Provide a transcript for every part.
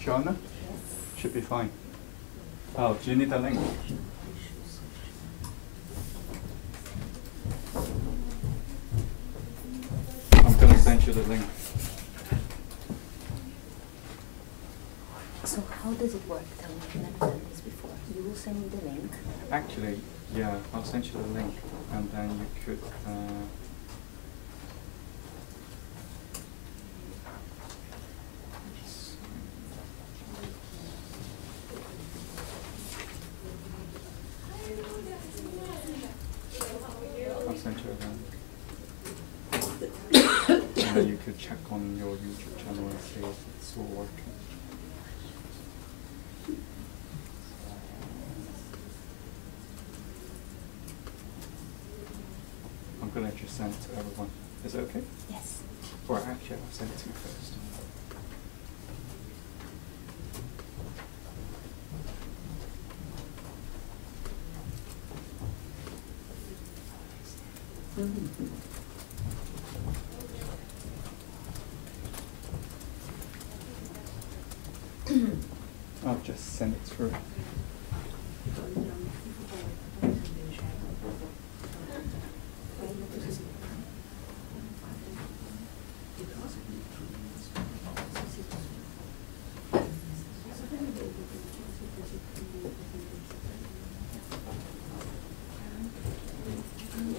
Joanna? Should be fine. Oh, do you need a link? I'm going to send you the link. So how does it work? Tell me, I've never done this before. You will send me the link. Actually, yeah, I'll send you the link, and then you could. I'll send you a link. And then you could check on your YouTube channel and see if it's all working. I'm going to just send it to everyone. Is it okay? Yes. Or actually, I'll send it to you first. I'll just send it through.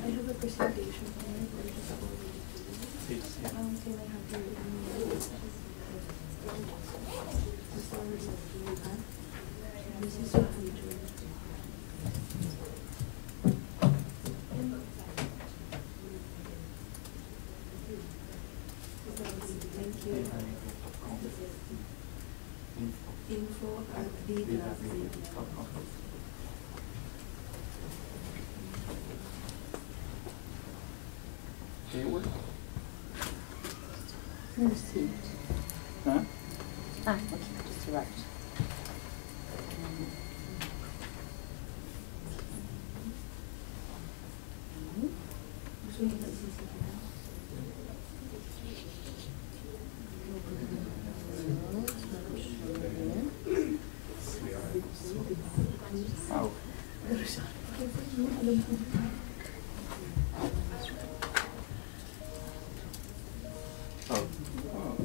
I have a presentation for you. Please, yeah. Can I have your email? This is your feature. Thank you. info@v.com. Do you work? Received. Huh? Ah, okay, just arrived. Oh. Oh. Oh.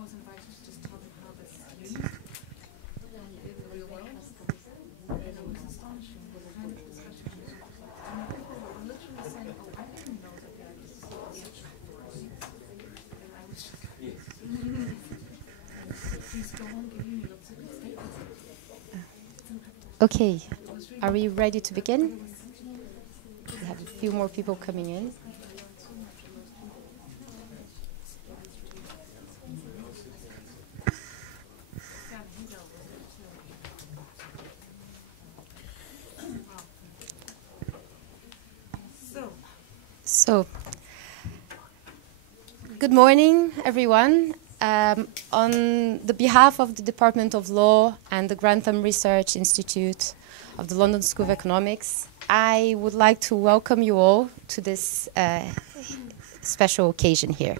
was invited to just tell them how this is used. And it did really well. And it was astonishing the kind of discussion we had. I mean, people were literally saying, oh, I didn't know that the idea is and I was just please go on giving me lots of good statements. Okay, are we ready to begin? We have a few more people coming in. So, good morning, everyone. On the behalf of the Department of Law and the Grantham Research Institute of the London School of Economics, I would like to welcome you all to this special occasion here.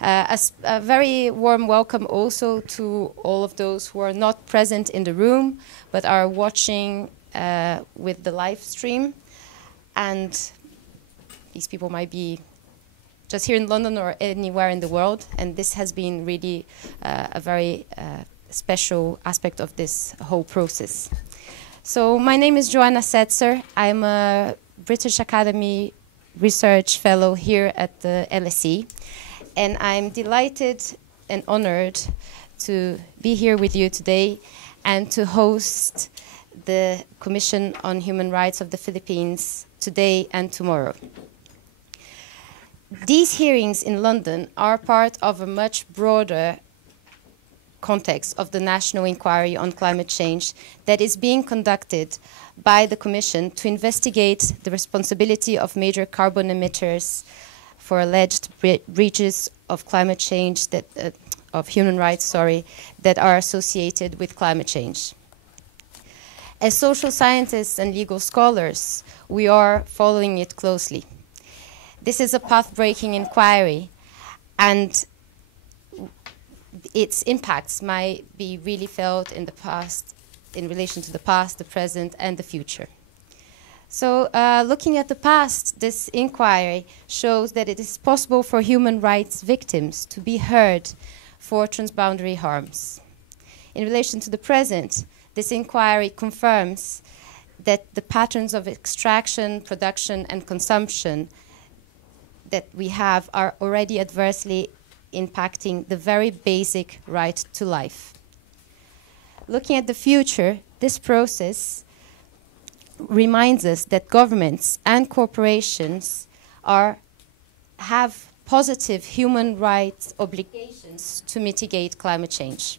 A very warm welcome also to all of those who are not present in the room but are watching with the live stream. And these people might be just here in London or anywhere in the world, and this has been really a very special aspect of this whole process. So my name is Joanna Setzer. I'm a British Academy Research Fellow here at the LSE, and I'm delighted and honored to be here with you today and to host the Commission on Human Rights of the Philippines today and tomorrow. These hearings in London are part of a much broader context of the National Inquiry on Climate Change that is being conducted by the Commission to investigate the responsibility of major carbon emitters for alleged breaches of climate change, of human rights, that are associated with climate change. As social scientists and legal scholars, we are following it closely. This is a path-breaking inquiry, and its impacts might be really felt in the past, in relation to the past, the present, and the future. So looking at the past, this inquiry shows that it is possible for human rights victims to be heard for transboundary harms. In relation to the present, this inquiry confirms that the patterns of extraction, production, and consumption that we have are already adversely impacting the very basic right to life. Looking at the future, this process reminds us that governments and corporations have positive human rights obligations to mitigate climate change.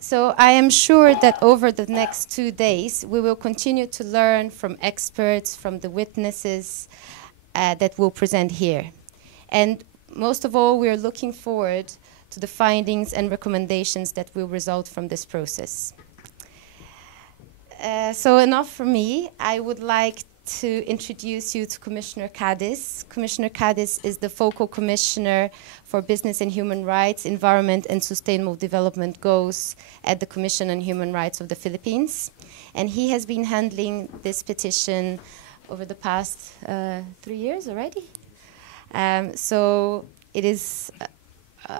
So I am sure that over the next 2 days, we will continue to learn from experts, from the witnesses, that we'll present here. And most of all, we're looking forward to the findings and recommendations that will result from this process. So enough from me. I would like to introduce you to Commissioner Cadiz. Commissioner Cadiz is the Focal Commissioner for Business and Human Rights, Environment and Sustainable Development Goals at the Commission on Human Rights of the Philippines. And he has been handling this petition over the past 3 years already. So it is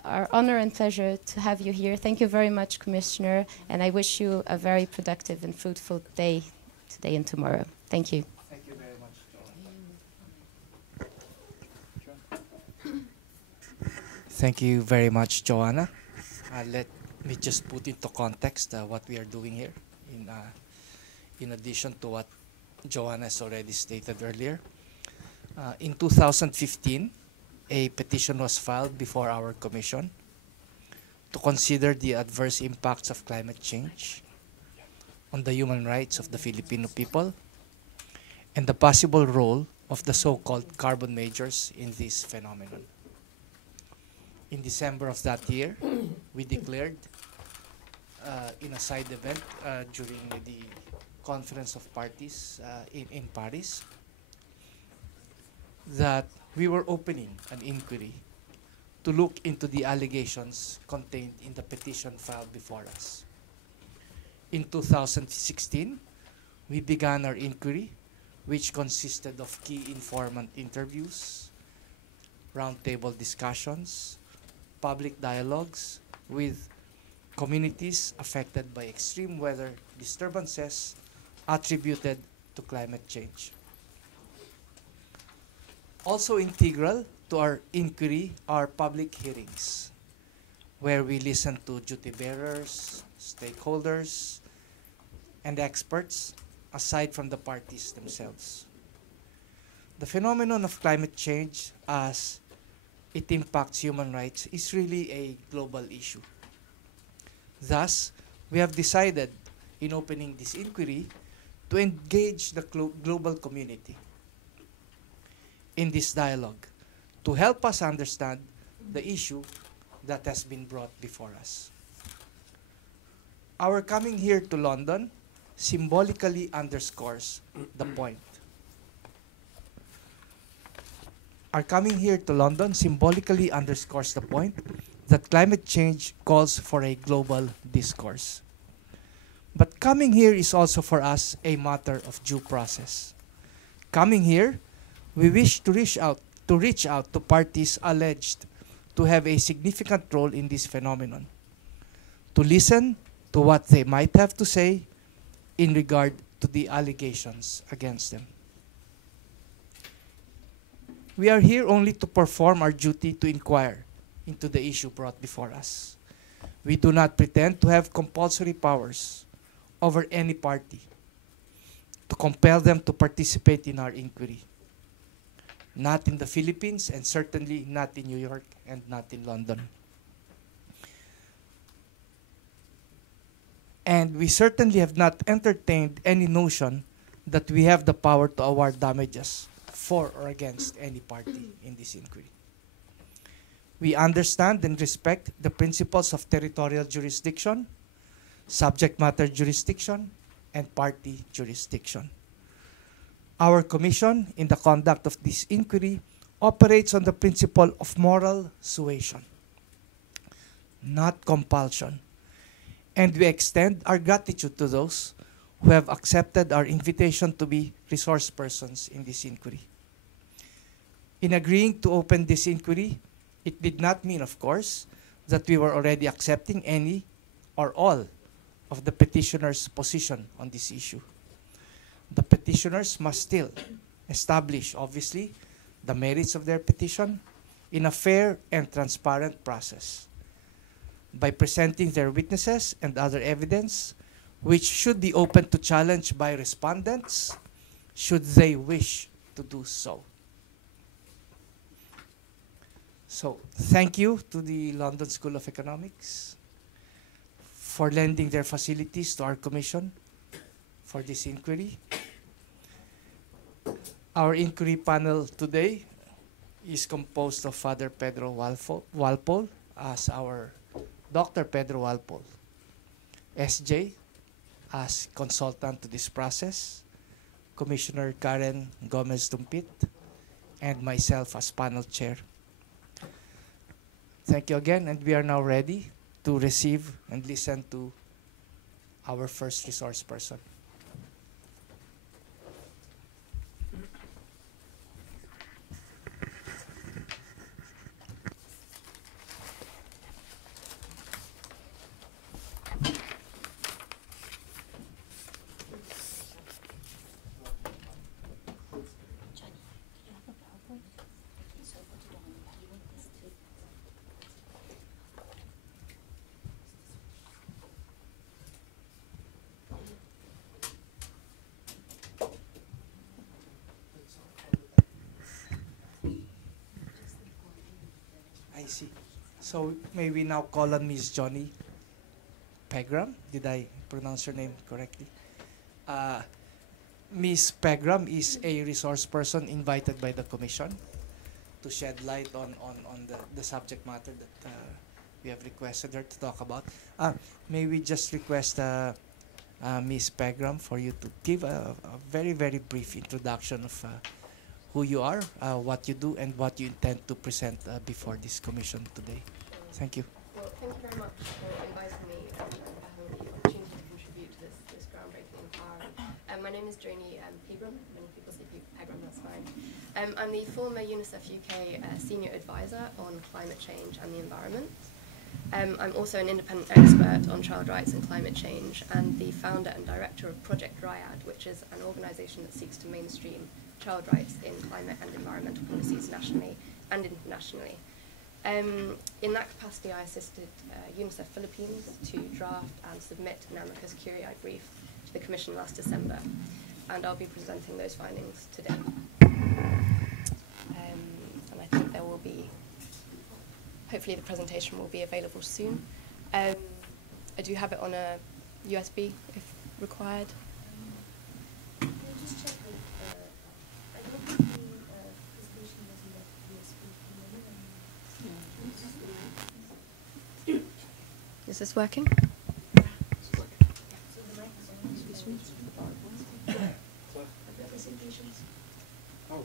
our honor and pleasure to have you here. Thank you very much, Commissioner, and I wish you a very productive and fruitful day today and tomorrow. Thank you. Thank you very much, Joanna. Thank you very much, Joanna. Let me just put into context what we are doing here, in addition to what Joanna has already stated earlier. In 2015, a petition was filed before our commission to consider the adverse impacts of climate change on the human rights of the Filipino people and the possible role of the so-called carbon majors in this phenomenon. In December of that year, we declared in a side event during the Conference of Parties in Paris that we were opening an inquiry to look into the allegations contained in the petition filed before us. In 2016, we began our inquiry, which consisted of key informant interviews, roundtable discussions, public dialogues with communities affected by extreme weather disturbances attributed to climate change. Also integral to our inquiry are public hearings, where we listen to duty bearers, stakeholders, and experts, aside from the parties themselves. The phenomenon of climate change, as it impacts human rights, is really a global issue. Thus, we have decided in opening this inquiry to engage the global community in this dialogue to help us understand the issue that has been brought before us. Our coming here to London symbolically underscores the point. Our coming here to London symbolically underscores the point that climate change calls for a global discourse. But coming here is also for us a matter of due process. Coming here, we wish to reach out to parties alleged to have a significant role in this phenomenon, to listen to what they might have to say in regard to the allegations against them. We are here only to perform our duty to inquire into the issue brought before us. We do not pretend to have compulsory powers over any party to compel them to participate in our inquiry. Not in the Philippines, and certainly not in New York, and not in London. And we certainly have not entertained any notion that we have the power to award damages for or against any party in this inquiry. We understand and respect the principles of territorial jurisdiction, subject matter jurisdiction, and party jurisdiction. Our commission, in the conduct of this inquiry, operates on the principle of moral suasion, not compulsion. And we extend our gratitude to those who have accepted our invitation to be resource persons in this inquiry. In agreeing to open this inquiry, it did not mean, of course, that we were already accepting any or all of the petitioners' position on this issue. The petitioners must still establish, obviously, the merits of their petition in a fair and transparent process by presenting their witnesses and other evidence, which should be open to challenge by respondents should they wish to do so. So, thank you to the London School of Economics for lending their facilities to our commission for this inquiry. Our inquiry panel today is composed of Father Pedro Walpole as our Dr. Pedro Walpole, SJ as consultant to this process, Commissioner Karen Gomez-Dumpit, and myself as panel chair. Thank you again, and we are now ready to receive and listen to our first resource person. Johnny, do you have a PowerPoint? So put it on. You want this too? I see. So may we now call on Ms. Johnny Pegram? Did I pronounce your name correctly? Ms. Pegram is a resource person invited by the Commission to shed light on the subject matter that we have requested her to talk about. May we just request Ms. Pegram for you to give a very, very brief introduction of who you are, what you do, and what you intend to present before this commission today. Thank you. Well, thank you very much for inviting me and the opportunity to contribute to this groundbreaking inquiry. My name is Joni Pegram. Many people say Pegram, that's fine. I'm the former UNICEF UK Senior Advisor on Climate Change and the Environment. I'm also an independent expert on child rights and climate change, and the founder and director of Project Dryad, which is an organisation that seeks to mainstream child rights in climate and environmental policies nationally and internationally. In that capacity, I assisted UNICEF Philippines to draft and submit an amicus curiae brief to the Commission last December, and I'll be presenting those findings today. And I think there will be, hopefully the presentation will be available soon. I do have it on a USB if required. Can you just check with, I don't think the presentation was in the USB. Is this working? So the mic is on. Excuse me. The presentations. Oh.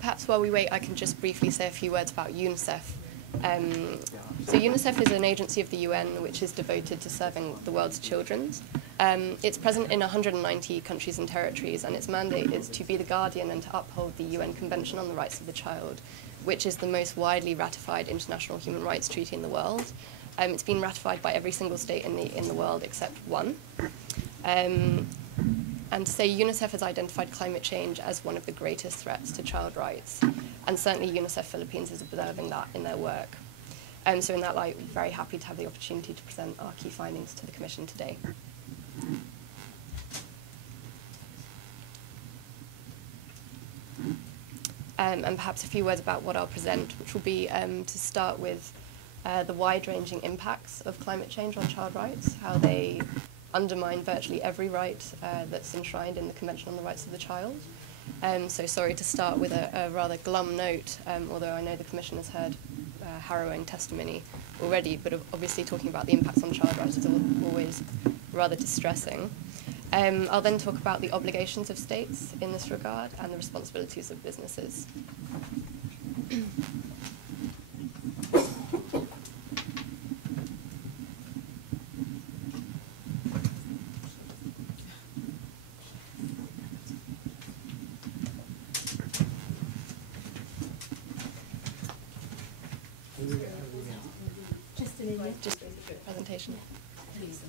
Perhaps while we wait, I can just briefly say a few words about UNICEF. So UNICEF is an agency of the UN which is devoted to serving the world's children. It's present in 190 countries and territories, and its mandate is to be the guardian and to uphold the UN Convention on the Rights of the Child, which is the most widely ratified international human rights treaty in the world. It's been ratified by every single state in the world except one. And to say UNICEF has identified climate change as one of the greatest threats to child rights, and certainly UNICEF Philippines is observing that in their work. So in that light, we're very happy to have the opportunity to present our key findings to the Commission today. And perhaps a few words about what I'll present, which will be to start with the wide-ranging impacts of climate change on child rights, how they undermine virtually every right that's enshrined in the Convention on the Rights of the Child. So sorry to start with a rather glum note, although I know the Commission has heard harrowing testimony already, but obviously talking about the impacts on child rights is always rather distressing. I'll then talk about the obligations of states in this regard and the responsibilities of businesses. Just a presentation. Please.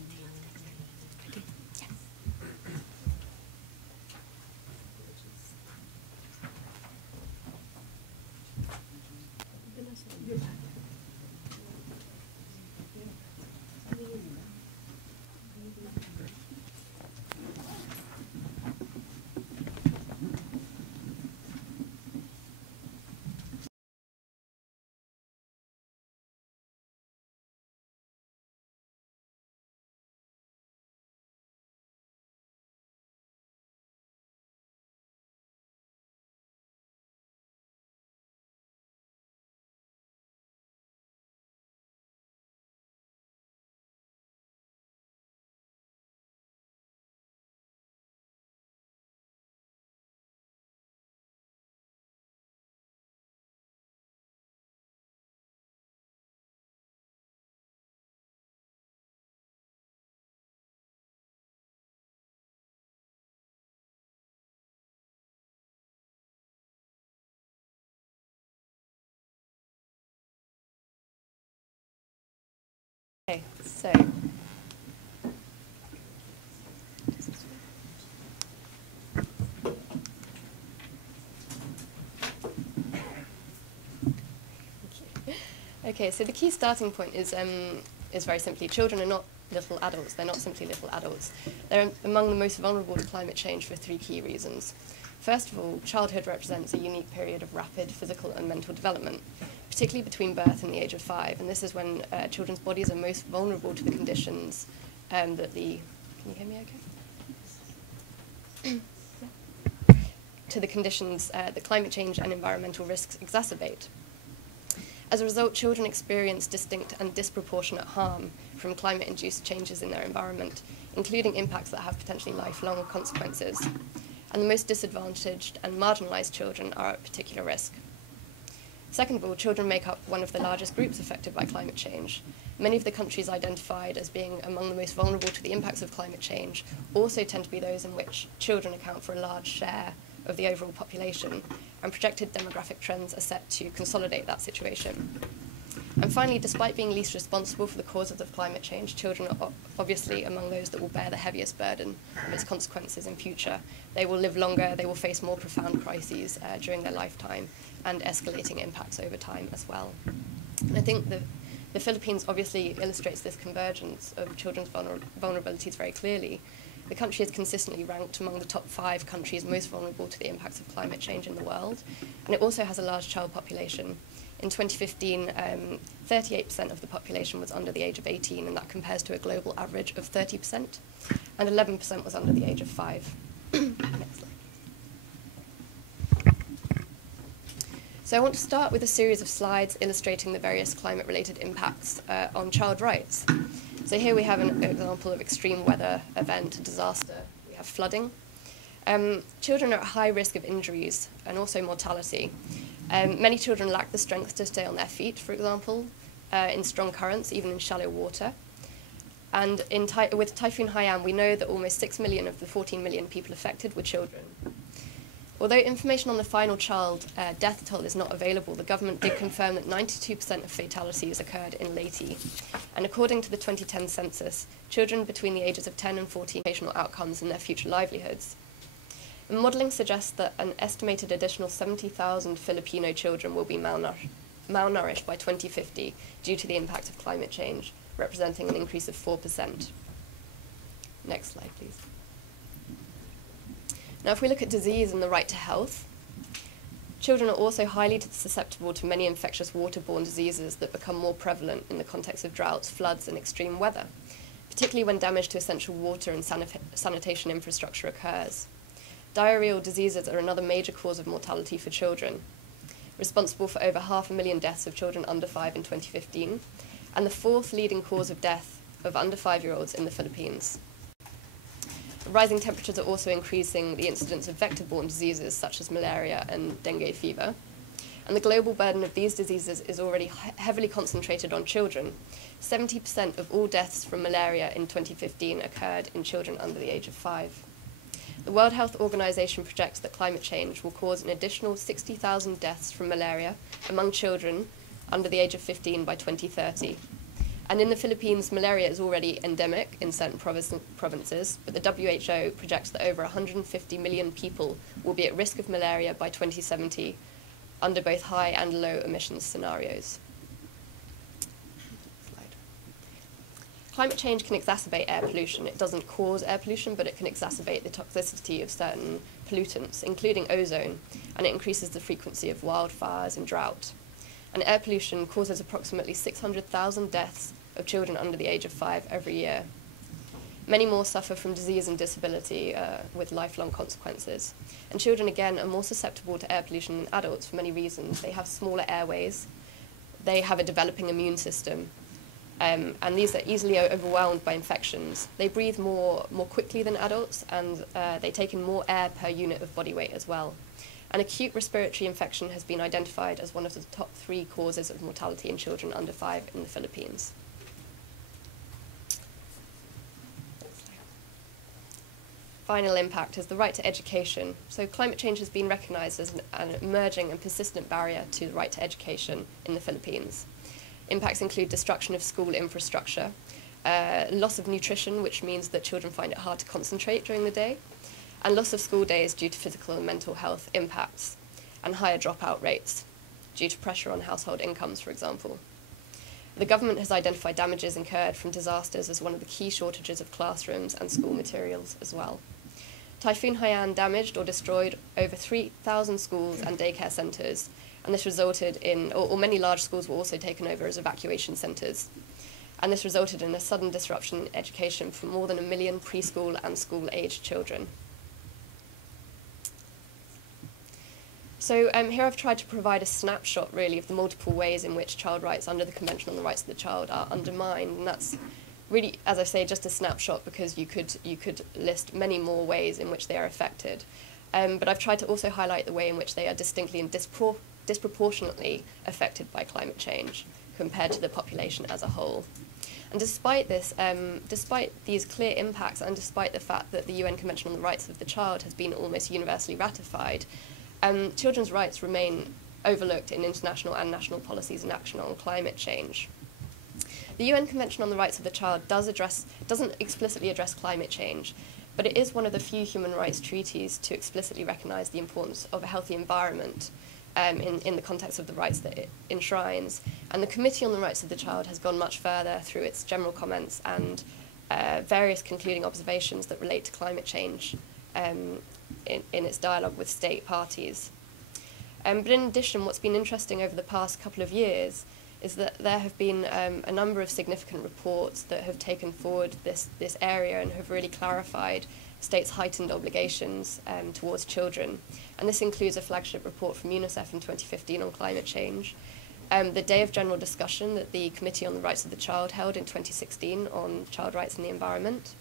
Okay, so okay, so the key starting point is very simply children are not little adults. They're not simply little adults. They're among the most vulnerable to climate change for three key reasons. First of all, childhood represents a unique period of rapid physical and mental development, particularly between birth and the age of 5. And this is when children's bodies are most vulnerable to the conditions that the... Can you hear me okay? To the conditions that climate change and environmental risks exacerbate. As a result, children experience distinct and disproportionate harm from climate-induced changes in their environment, including impacts that have potentially lifelong consequences. And the most disadvantaged and marginalised children are at particular risk. Second of all, children make up one of the largest groups affected by climate change. Many of the countries identified as being among the most vulnerable to the impacts of climate change also tend to be those in which children account for a large share of the overall population, and projected demographic trends are set to consolidate that situation. And finally, despite being least responsible for the causes of climate change, children are obviously among those that will bear the heaviest burden of its consequences in future. They will live longer, they will face more profound crises during their lifetime, and escalating impacts over time as well. And I think the Philippines obviously illustrates this convergence of children's vulnerabilities very clearly. The country is consistently ranked among the top 5 countries most vulnerable to the impacts of climate change in the world, and it also has a large child population. In 2015, 38% of the population was under the age of 18, and that compares to a global average of 30%, and 11% was under the age of 5. Next slide. So I want to start with a series of slides illustrating the various climate-related impacts on child rights. So here we have an example of extreme weather event, a disaster. We have flooding. Children are at high risk of injuries and also mortality. Many children lack the strength to stay on their feet, for example, in strong currents, even in shallow water. And with Typhoon Haiyan, we know that almost 6 million of the 14 million people affected were children. Although information on the final child death toll is not available, the government did confirm that 92% of fatalities occurred in Leyte. And according to the 2010 census, children between the ages of 10 and 14 educational outcomes in their future livelihoods. And modelling suggests that an estimated additional 70,000 Filipino children will be malnourished by 2050 due to the impact of climate change, representing an increase of 4%. Next slide, please. Now, if we look at disease and the right to health, children are also highly susceptible to many infectious waterborne diseases that become more prevalent in the context of droughts, floods, and extreme weather, particularly when damage to essential water and sanitation infrastructure occurs. Diarrheal diseases are another major cause of mortality for children, responsible for over 500,000 deaths of children under 5 in 2015, and the 4th leading cause of death of under 5-year-olds in the Philippines. Rising temperatures are also increasing the incidence of vector-borne diseases such as malaria and dengue fever. And the global burden of these diseases is already heavily concentrated on children. 70% of all deaths from malaria in 2015 occurred in children under the age of 5. The World Health Organization projects that climate change will cause an additional 60,000 deaths from malaria among children under the age of 15 by 2030. And in the Philippines, malaria is already endemic in certain provinces, but the WHO projects that over 150 million people will be at risk of malaria by 2070 under both high and low emissions scenarios. Climate change can exacerbate air pollution. It doesn't cause air pollution, but it can exacerbate the toxicity of certain pollutants, including ozone, and it increases the frequency of wildfires and drought. And air pollution causes approximately 600,000 deaths of children under the age of 5 every year. Many more suffer from disease and disability with lifelong consequences. And children, again, are more susceptible to air pollution than adults for many reasons. They have smaller airways, they have a developing immune system, and these are easily overwhelmed by infections. They breathe more quickly than adults, and they take in more air per unit of body weight as well. An acute respiratory infection has been identified as one of the top 3 causes of mortality in children under 5 in the Philippines. Final impact is the right to education. So climate change has been recognised as an emerging and persistent barrier to the right to education in the Philippines. Impacts include destruction of school infrastructure, loss of nutrition, which means that children find it hard to concentrate during the day, and loss of school days due to physical and mental health impacts, and higher dropout rates due to pressure on household incomes, for example. The government has identified damages incurred from disasters as one of the key shortages of classrooms and school materials as well. Typhoon Haiyan damaged or destroyed over 3,000 schools and daycare centres, and this resulted in, or many large schools were also taken over as evacuation centres. And this resulted in a sudden disruption in education for more than 1 million preschool and school-aged children. So here I've tried to provide a snapshot, really, of the multiple ways in which child rights under the Convention on the Rights of the Child are undermined, and that's really, as I say, just a snapshot because you could list many more ways in which they are affected. But I've tried to also highlight the way in which they are distinctly and disproportionately affected by climate change compared to the population as a whole. And despite this, despite these clear impacts, and despite the fact that the UN Convention on the Rights of the Child has been almost universally ratified, children's rights remain overlooked in international and national policies and action on climate change. The UN Convention on the Rights of the Child doesn't explicitly address climate change, but it is one of the few human rights treaties to explicitly recognise the importance of a healthy environment in the context of the rights that it enshrines. And the Committee on the Rights of the Child has gone much further through its general comments and various concluding observations that relate to climate change in its dialogue with state parties. But in addition, what's been interesting over the past couple of years is that there have been a number of significant reports that have taken forward this area and have really clarified states' heightened obligations towards children. And this includes a flagship report from UNICEF in 2015 on climate change, the Day of General Discussion that the Committee on the Rights of the Child held in 2016 on child rights and the environment,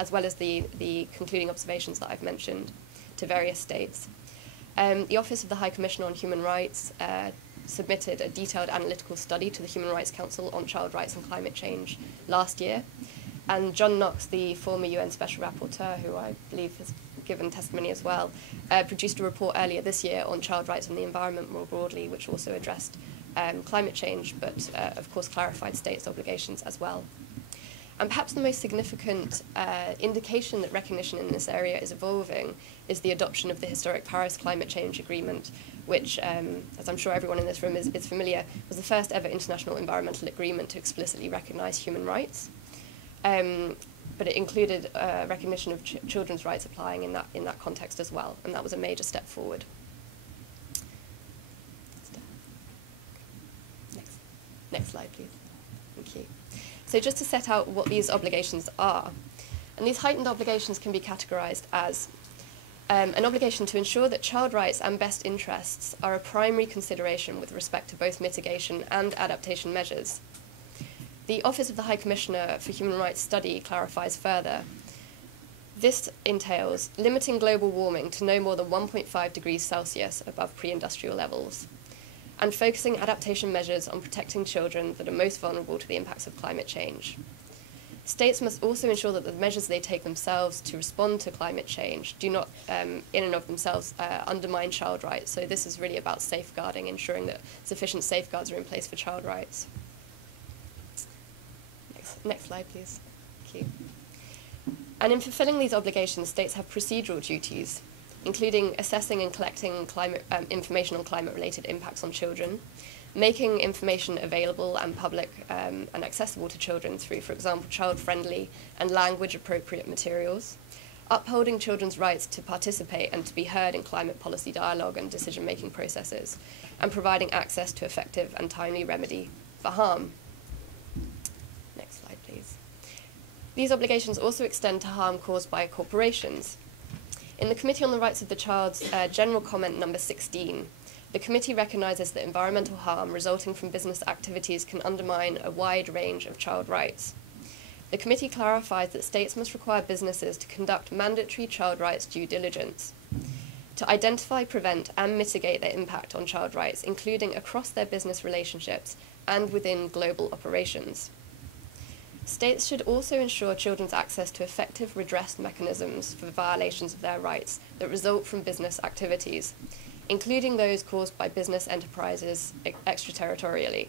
as well as the concluding observations that I've mentioned to various states. The Office of the High Commissioner on Human Rights submitted a detailed analytical study to the Human Rights Council on child rights and climate change last year. And John Knox, the former UN Special Rapporteur, who I believe has given testimony as well, produced a report earlier this year on child rights and the environment more broadly, which also addressed climate change, but of course clarified states' obligations as well. And perhaps the most significant indication that recognition in this area is evolving is the adoption of the historic Paris Climate Change Agreement, which, as I'm sure everyone in this room is familiar, was the first ever international environmental agreement to explicitly recognise human rights. But it included recognition of children's rights applying in that context as well, and that was a major step forward. Next slide, please. Thank you. So just to set out what these obligations are, and these heightened obligations can be categorised as an obligation to ensure that child rights and best interests are a primary consideration with respect to both mitigation and adaptation measures. The Office of the High Commissioner for Human Rights Study clarifies further. This entails limiting global warming to no more than 1.5 degrees Celsius above pre-industrial levels, and focusing adaptation measures on protecting children that are most vulnerable to the impacts of climate change. States must also ensure that the measures they take themselves to respond to climate change do not, in and of themselves, undermine child rights. So this is really about safeguarding, ensuring that sufficient safeguards are in place for child rights. Next slide, please. Thank you. And in fulfilling these obligations, states have procedural duties, including assessing and collecting information on climate-related impacts on children, making information available and public and accessible to children through, for example, child-friendly and language-appropriate materials, upholding children's rights to participate and to be heard in climate policy dialogue and decision-making processes, and providing access to effective and timely remedy for harm. Next slide, please. These obligations also extend to harm caused by corporations. In the Committee on the Rights of the Child's General Comment number 16, the committee recognises that environmental harm resulting from business activities can undermine a wide range of child rights. The committee clarifies that states must require businesses to conduct mandatory child rights due diligence, to identify, prevent, and mitigate their impact on child rights, including across their business relationships and within global operations. States should also ensure children's access to effective redress mechanisms for violations of their rights that result from business activities, including those caused by business enterprises extraterritorially,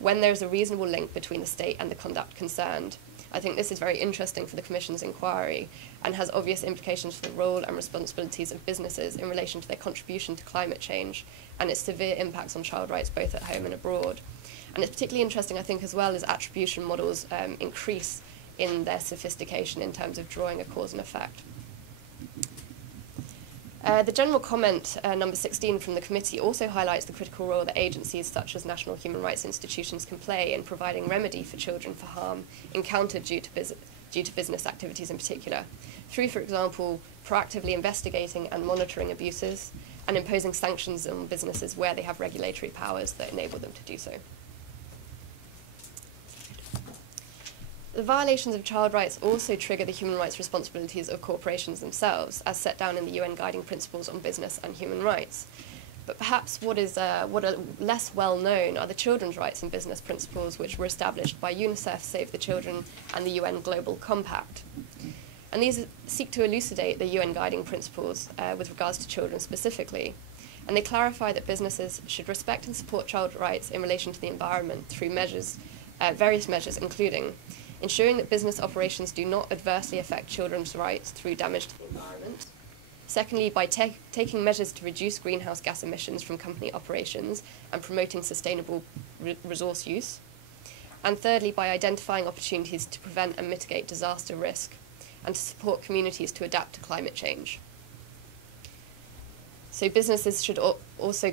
when there is a reasonable link between the state and the conduct concerned. I think this is very interesting for the Commission's inquiry and has obvious implications for the role and responsibilities of businesses in relation to their contribution to climate change and its severe impacts on child rights both at home and abroad. And it's particularly interesting, I think, as well as attribution models increase in their sophistication in terms of drawing a cause and effect. The general comment, number 16 from the committee, also highlights the critical role that agencies such as national human rights institutions can play in providing remedy for children for harm encountered due to business activities in particular, through, for example, proactively investigating and monitoring abuses and imposing sanctions on businesses where they have regulatory powers that enable them to do so. The violations of child rights also trigger the human rights responsibilities of corporations themselves, as set down in the UN Guiding Principles on Business and Human Rights. But perhaps what are less well known are the children's rights and business principles which were established by UNICEF, Save the Children, and the UN Global Compact. And these seek to elucidate the UN guiding principles with regards to children specifically. And they clarify that businesses should respect and support child rights in relation to the environment through measures, various measures, including ensuring that business operations do not adversely affect children's rights through damage to the environment. Secondly, by taking measures to reduce greenhouse gas emissions from company operations and promoting sustainable resource use. And thirdly, by identifying opportunities to prevent and mitigate disaster risk and to support communities to adapt to climate change. So businesses should also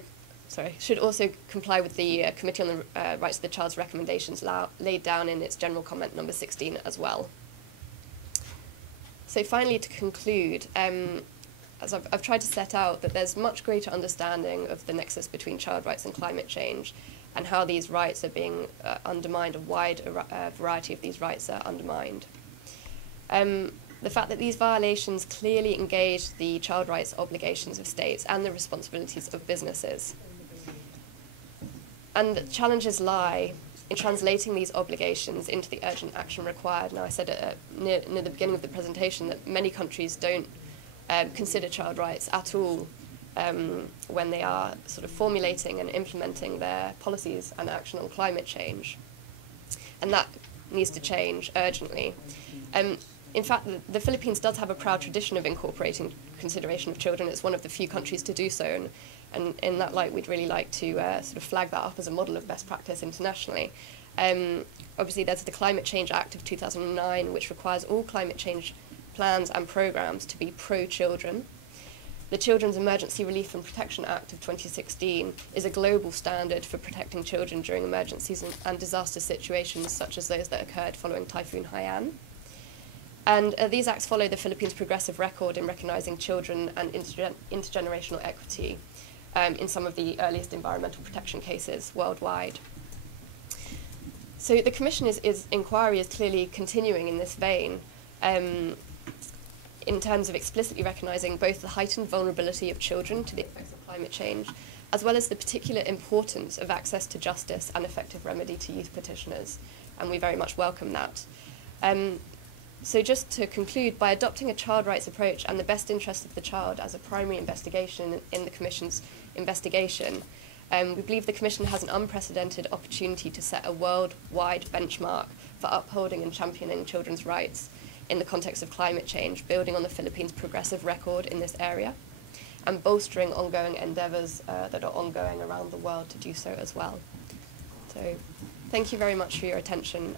comply with the Committee on the Rights of the Child's recommendations laid down in its general comment number 16 as well. So finally, to conclude, as I've tried to set out that there's much greater understanding of the nexus between child rights and climate change and how these rights are being undermined, a wide variety of these rights are undermined. The fact that these violations clearly engage the child rights obligations of states and the responsibilities of businesses. And the challenges lie in translating these obligations into the urgent action required. Now, I said near the beginning of the presentation that many countries don't consider child rights at all when they are sort of formulating and implementing their policies and action on climate change. And that needs to change urgently. In fact, the Philippines does have a proud tradition of incorporating consideration of children. It's one of the few countries to do so, and in that light, we'd really like to sort of flag that up as a model of best practice internationally. Obviously, there's the Climate Change Act of 2009, which requires all climate change plans and programs to be pro-children. The Children's Emergency Relief and Protection Act of 2016 is a global standard for protecting children during emergencies and disaster situations such as those that occurred following Typhoon Haiyan. And these acts follow the Philippines' progressive record in recognising children and intergenerational equity in some of the earliest environmental protection cases worldwide. So the Commission's inquiry is clearly continuing in this vein in terms of explicitly recognising both the heightened vulnerability of children to the effects of climate change, as well as the particular importance of access to justice and effective remedy to youth petitioners, and we very much welcome that. So just to conclude, by adopting a child rights approach and the best interest of the child as a primary investigation in the Commission's investigation, we believe the Commission has an unprecedented opportunity to set a worldwide benchmark for upholding and championing children's rights in the context of climate change, building on the Philippines' progressive record in this area, and bolstering ongoing endeavours that are ongoing around the world to do so as well. So thank you very much for your attention,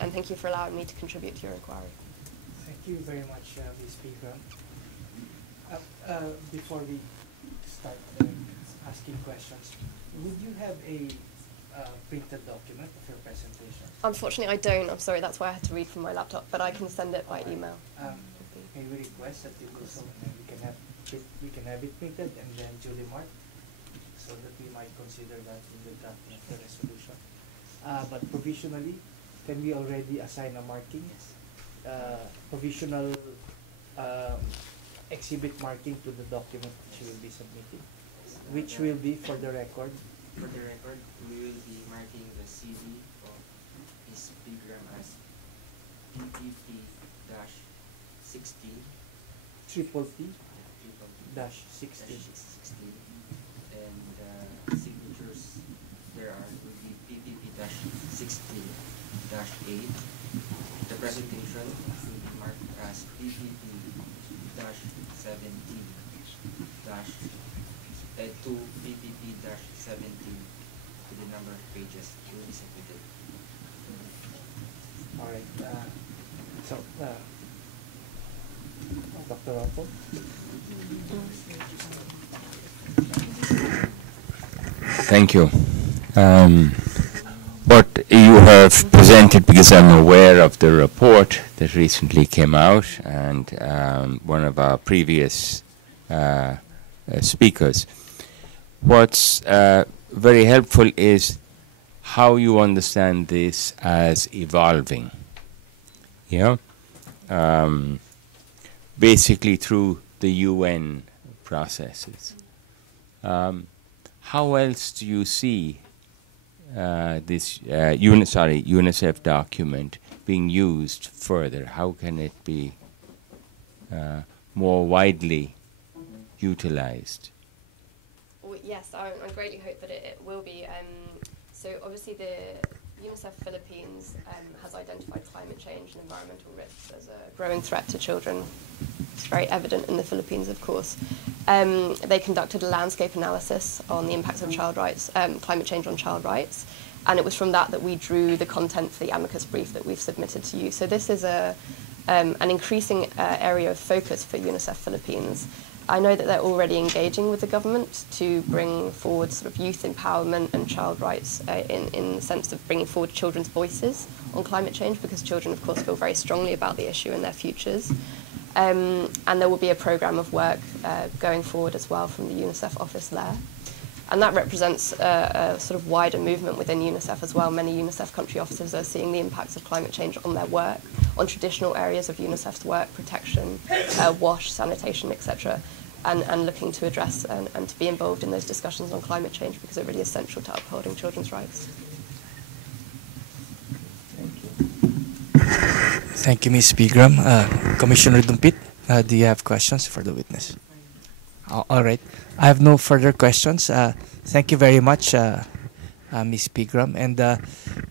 and thank you for allowing me to contribute to your inquiry. Thank you very much, Ms. Speaker. Before we start asking questions, would you have a printed document of your presentation? Unfortunately, I don't. I'm sorry. That's why I had to read from my laptop, but I can send it by email. May we request that you do so, and we can have it printed and then duly marked, so that we might consider that in the drafting of the resolution. But provisionally, can we already assign a marking? Provisional exhibit marking to the document which you will be submitting, which will be for the record. For the record, we will be marking the CV of this program as PPP-16. Triple P dash 16. And signatures there will be PPP-16-8. The presentation will be marked as PPP-17 to PPP-17 to the number of pages will be submitted. All right. Dr. Alpo? Thank you. What you have presented, because I'm aware of the report that recently came out, and one of our previous speakers, what's very helpful is how you understand this as evolving. Yeah, basically through the UN processes. How else do you see this UNICEF document being used further? How can it be more widely utilized? Well, yes, I greatly hope that it will be. So obviously the UNICEF Philippines has identified climate change and environmental risks as a growing threat to children. It's very evident in the Philippines, of course. They conducted a landscape analysis on the impacts of child rights, climate change on child rights, and it was from that we drew the content for the amicus brief that we've submitted to you. So this is an increasing area of focus for UNICEF Philippines. I know that they're already engaging with the government to bring forward sort of youth empowerment and child rights in the sense of bringing forward children's voices on climate change, because children, of course, feel very strongly about the issue and their futures. And there will be a programme of work going forward as well from the UNICEF office there. And that represents a sort of wider movement within UNICEF as well. Many UNICEF country officers are seeing the impacts of climate change on their work, on traditional areas of UNICEF's work, protection, wash, sanitation, etc., and looking to address and to be involved in those discussions on climate change, because it really is essential to upholding children's rights. Thank you, Ms. Pigram. Commissioner Dumpit, do you have questions for the witness? All right. I have no further questions. Thank you very much, Ms. Pigram, and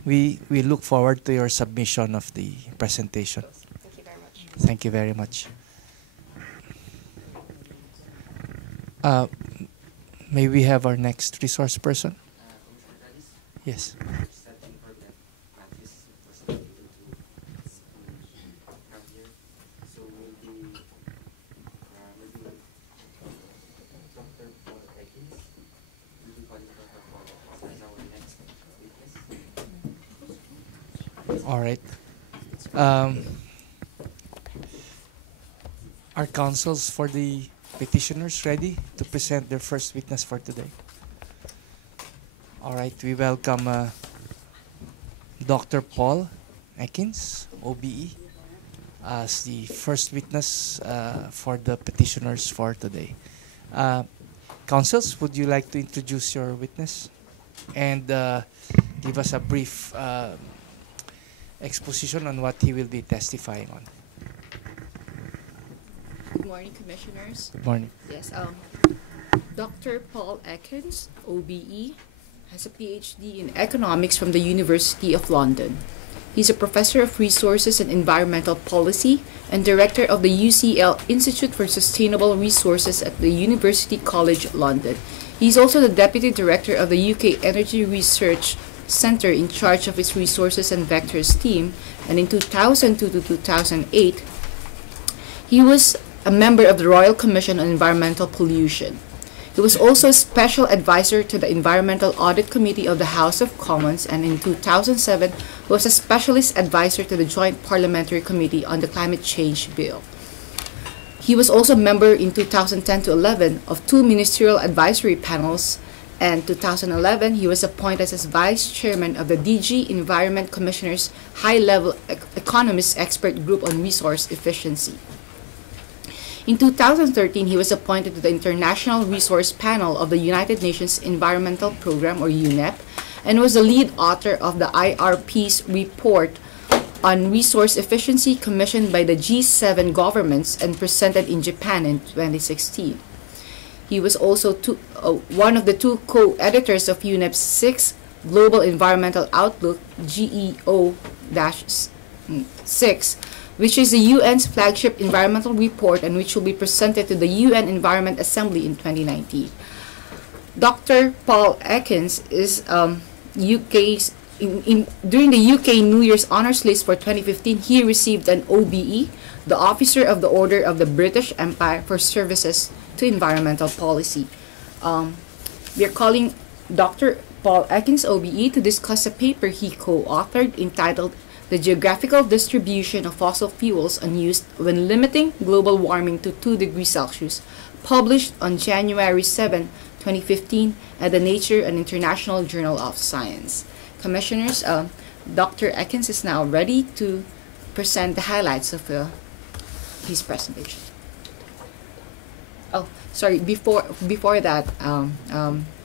we look forward to your submission of the presentation. Thank you very much. Thank you very much. May we have our next resource person? Yes. All right. Are counsels for the petitioners ready to present their first witness for today? All right, we welcome Dr. Paul Ekins, OBE, as the first witness for the petitioners for today. Counsels, would you like to introduce your witness and give us a brief exposition on what he will be testifying on? Good morning, Commissioners. Good morning. Yes, Dr. Paul Ekins, OBE, has a PhD in economics from the University of London. He's a professor of resources and environmental policy and director of the UCL Institute for Sustainable Resources at the University College London. He's also the deputy director of the UK Energy Research Centre in charge of its resources and vectors team, and in 2002 to 2008, he was a member of the Royal Commission on Environmental Pollution. He was also a special advisor to the Environmental Audit Committee of the House of Commons, and in 2007 was a specialist advisor to the Joint Parliamentary Committee on the Climate Change Bill. He was also a member in 2010 to 11 of 2 ministerial advisory panels, and 2011 he was appointed as vice chairman of the DG Environment Commissioner's high-level economist expert group on resource efficiency. In 2013, he was appointed to the International Resource Panel of the United Nations Environmental Programme, or UNEP, and was the lead author of the IRP's report on resource efficiency commissioned by the G7 governments and presented in Japan in 2016. He was also one of the 2 co-editors of UNEP's 6th Global Environmental Outlook, GEO-6, which is the UN's flagship environmental report and which will be presented to the UN Environment Assembly in 2019. Dr. Paul Ekins is during the UK New Year's Honours List for 2015, he received an OBE, the Officer of the Order of the British Empire for services to environmental policy. We are calling Dr. Paul Ekins, OBE, to discuss a paper he co-authored entitled The Geographical Distribution of Fossil Fuels Unused When Limiting Global Warming to 2 degrees Celsius, published on January 7, 2015 at the Nature and International Journal of Science. Commissioners, Dr. Ekins is now ready to present the highlights of his presentation. Oh, sorry. Before that,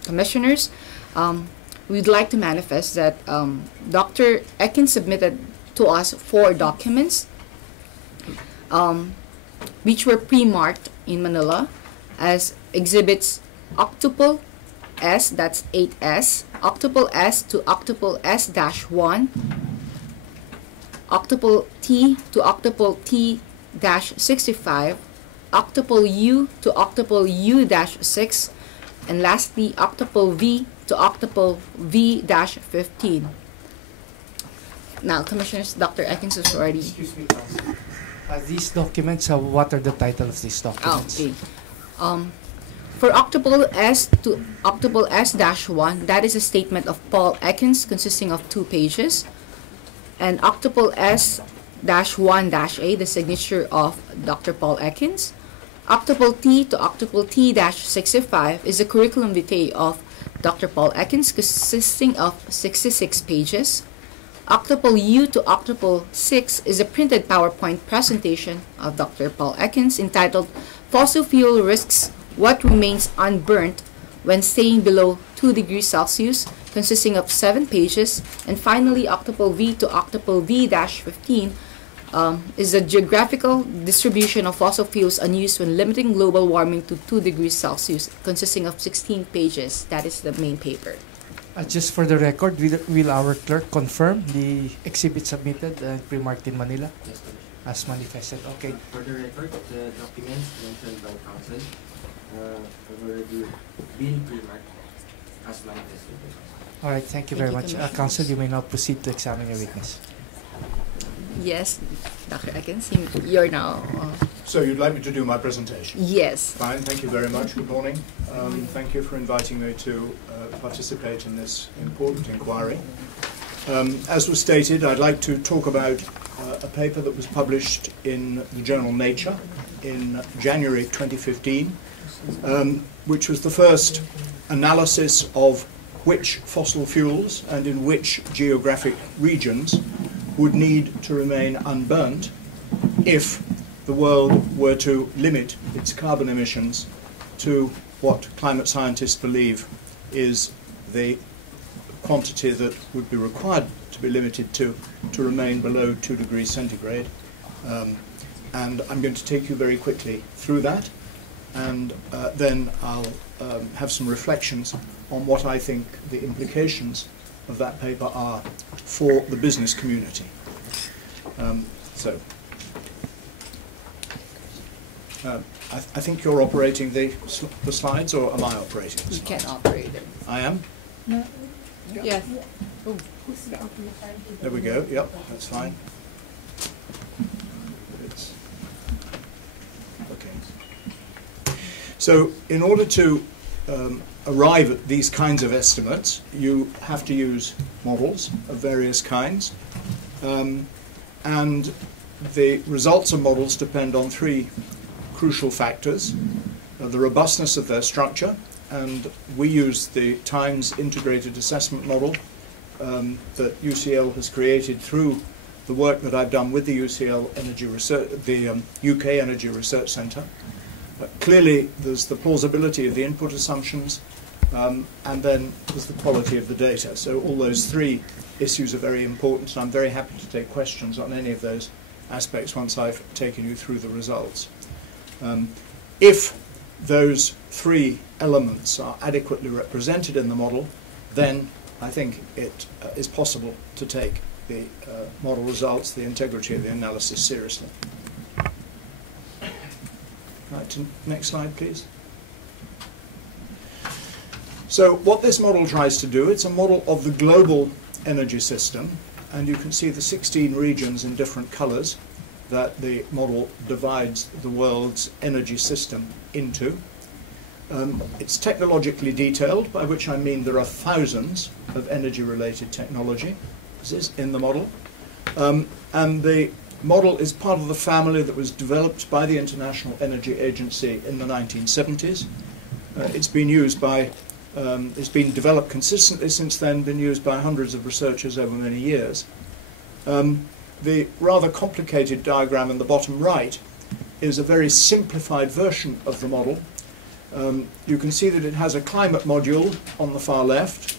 commissioners, we'd like to manifest that Dr. Ekin submitted to us 4 documents, which were pre-marked in Manila as exhibits octuple S, that's 8S, octuple S to octuple S-1, octuple T to octuple T-65, octuple U to octuple U-6, and lastly octuple V to octuple V-15. Now, Commissioners, Dr. Ekins has already... Excuse me, Council. These documents, what are the title of these documents? Okay. For octuple S to octuple S-1, that is a statement of Paul Ekins consisting of 2 pages. And octuple S-1-A, the signature of Dr. Paul Ekins. Octuple T to octuple T-65 is the curriculum vitae of Dr. Paul Ekins consisting of 66 pages. Octuple U to octuple 6 is a printed PowerPoint presentation of Dr. Paul Ekins entitled Fossil Fuel Risks, What Remains Unburnt When Staying Below 2 degrees Celsius, consisting of 7 pages. And finally, octuple V to octuple V-15 is the geographical distribution of fossil fuels unused when limiting global warming to 2 degrees Celsius, consisting of 16 pages. That is the main paper. Just for the record, will our clerk confirm the exhibit submitted and pre-marked in Manila? Yes, Commissioner. As manifested, okay. For the record, the documents mentioned by Council have already been pre-marked as manifested. All right, thank you very much. Council, you may now proceed to examine your witness. Yes, Dr. Ekins, you're now... So you'd like me to do my presentation? Yes. Fine, thank you very much. Good morning. Thank you for inviting me to participate in this important inquiry. As was stated, I'd like to talk about a paper that was published in the journal Nature in January 2015, which was the first analysis of which fossil fuels and in which geographic regions would need to remain unburnt if the world were to limit its carbon emissions to what climate scientists believe is the quantity that would be required to be limited to remain below 2 degrees centigrade. And I'm going to take you very quickly through that, and then I'll have some reflections on what I think the implications of that paper are for the business community. I think you're operating the slides, or am I operating the slides? You can operate it. I am? No. Yes. Oh. This is open the file. There we go. Yep, that's fine. Okay. So in order to arrive at these kinds of estimates, you have to use models of various kinds. And the results of models depend on 3 crucial factors: the robustness of their structure, and we use the Times Integrated Assessment Model that UCL has created through the work that I've done with the UCL Energy Research, the UK Energy Research Centre. Clearly, there's the plausibility of the input assumptions, and then there's the quality of the data. So all those 3 issues are very important, and I'm very happy to take questions on any of those aspects once I've taken you through the results. If those 3 elements are adequately represented in the model, then I think it is possible to take the model results, the integrity of the analysis, seriously. Right, next slide, please. So what this model tries to do, it's a model of the global energy system, and you can see the 16 regions in different colours that the model divides the world's energy system into. It's technologically detailed, by which I mean there are thousands of energy-related technology in the model. And the model is part of the family that was developed by the International Energy Agency in the 1970s. It's been used by, it's been developed consistently since then, been used by hundreds of researchers over many years. The rather complicated diagram in the bottom right is a very simplified version of the model. You can see that it has a climate module on the far left,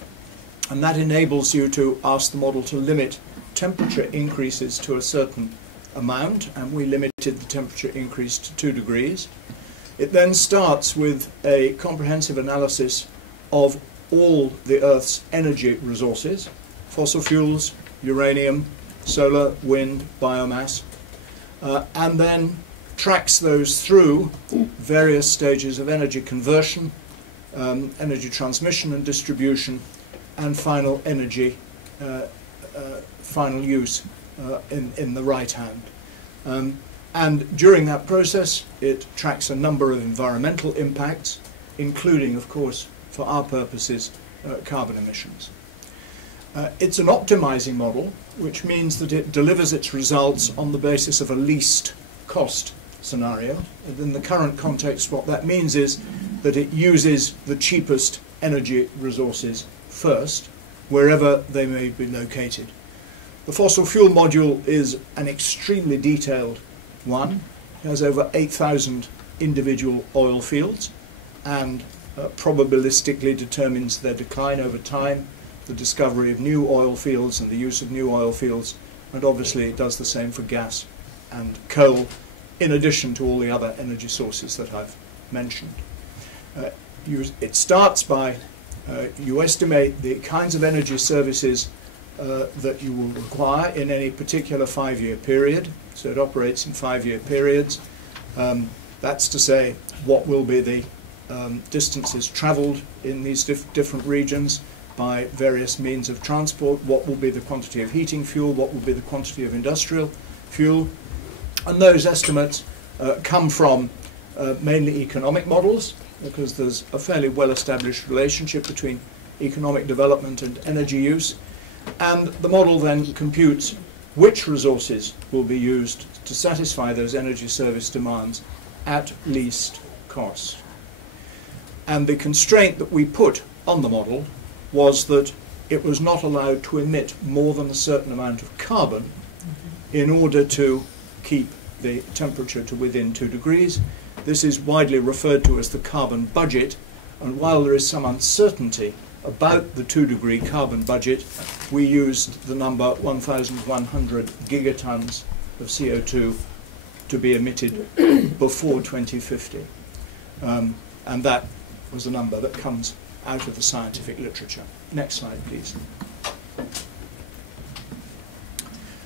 and that enables you to ask the model to limit temperature increases to a certain amount, and we limited the temperature increase to 2 degrees. It then starts with a comprehensive analysis of all the Earth's energy resources: fossil fuels, uranium, solar, wind, biomass, and then tracks those through various stages of energy conversion, energy transmission and distribution, and final energy, final use in the right hand. And during that process, it tracks a number of environmental impacts, including, of course, for our purposes, carbon emissions. It's an optimizing model, which means that it delivers its results on the basis of a least cost scenario. And in the current context, what that means is that it uses the cheapest energy resources first, wherever they may be located. The fossil fuel module is an extremely detailed one. It has over 8,000 individual oil fields, and probabilistically determines their decline over time, the discovery of new oil fields and the use of new oil fields, and obviously it does the same for gas and coal, in addition to all the other energy sources that I've mentioned. It starts by, you estimate the kinds of energy services that you will require in any particular 5-year period, so it operates in 5-year periods. That's to say, what will be the distances travelled in these different regions by various means of transport, what will be the quantity of heating fuel, what will be the quantity of industrial fuel. And those estimates come from mainly economic models, because there's a fairly well-established relationship between economic development and energy use. And the model then computes which resources will be used to satisfy those energy service demands at least cost. And the constraint that we put on the model was that it was not allowed to emit more than a certain amount of carbon in order to keep the temperature to within 2 degrees. This is widely referred to as the carbon budget, and while there is some uncertainty about the 2-degree carbon budget, we used the number 1,100 gigatons of CO2 to be emitted before 2050. And that was the number that comes out of the scientific literature. Next slide, please.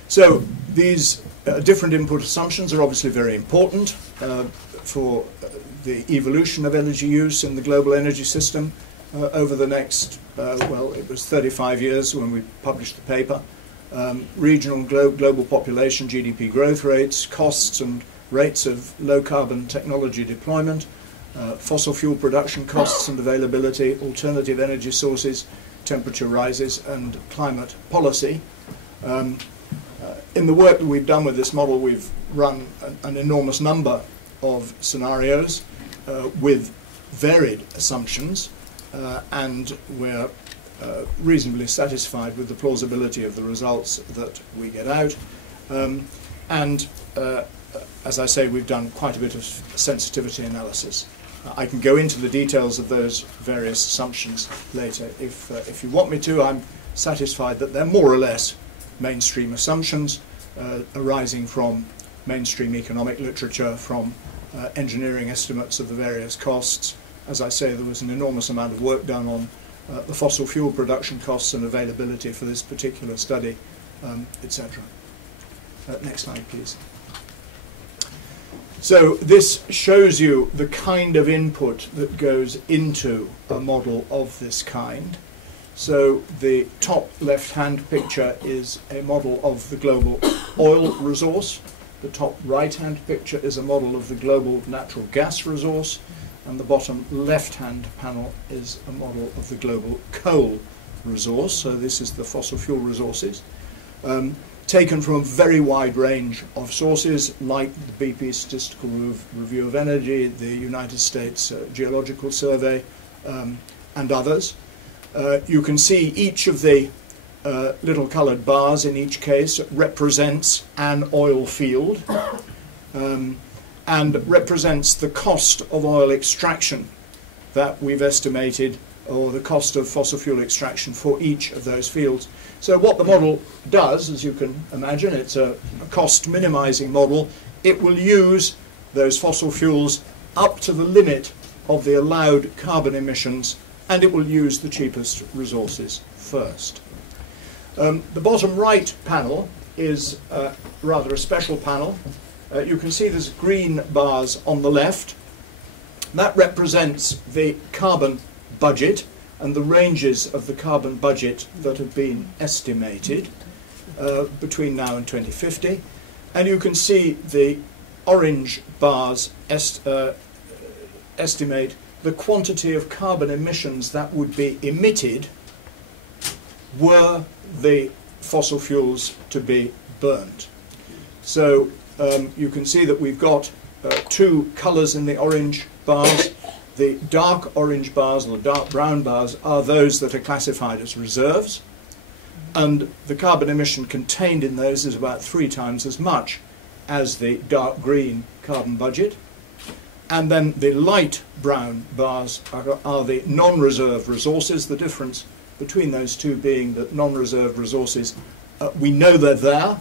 So these different input assumptions are obviously very important for the evolution of energy use in the global energy system over the next, well, it was 35 years when we published the paper. Regional global population, GDP growth rates, costs and rates of low-carbon technology deployment, fossil fuel production costs and availability, alternative energy sources, temperature rises, and climate policy. In the work that we've done with this model, we've run an enormous number of scenarios with varied assumptions, and we're reasonably satisfied with the plausibility of the results that we get out. As I say, we've done quite a bit of sensitivity analysis. I can go into the details of those various assumptions later if you want me to. I'm satisfied that they're more or less mainstream assumptions arising from mainstream economic literature, from engineering estimates of the various costs. As I say, there was an enormous amount of work done on the fossil fuel production costs and availability for this particular study, etc. Next slide, please. So this shows you the kind of input that goes into a model of this kind. So the top left-hand picture is a model of the global oil resource. The top right-hand picture is a model of the global natural gas resource. And the bottom left-hand panel is a model of the global coal resource. So this is the fossil fuel resources, taken from a very wide range of sources, like the BP Statistical Review of Energy, the United States Geological Survey, and others. You can see each of the little coloured bars in each case represents an oil field. and represents the cost of oil extraction that we've estimated, or the cost of fossil fuel extraction for each of those fields. So what the model does, as you can imagine, it's a cost minimizing model. It will use those fossil fuels up to the limit of the allowed carbon emissions, and it will use the cheapest resources first. The bottom right panel is rather a special panel. You can see there's green bars on the left. That represents the carbon budget and the ranges of the carbon budget that have been estimated between now and 2050. And you can see the orange bars estimate the quantity of carbon emissions that would be emitted were the fossil fuels to be burnt. So you can see that we've got two colours in the orange bars. The dark orange bars or the dark brown bars are those that are classified as reserves, and the carbon emission contained in those is about 3 times as much as the dark green carbon budget. And then the light brown bars are the non-reserve resources, the difference between those two being that non-reserve resources, we know they're there,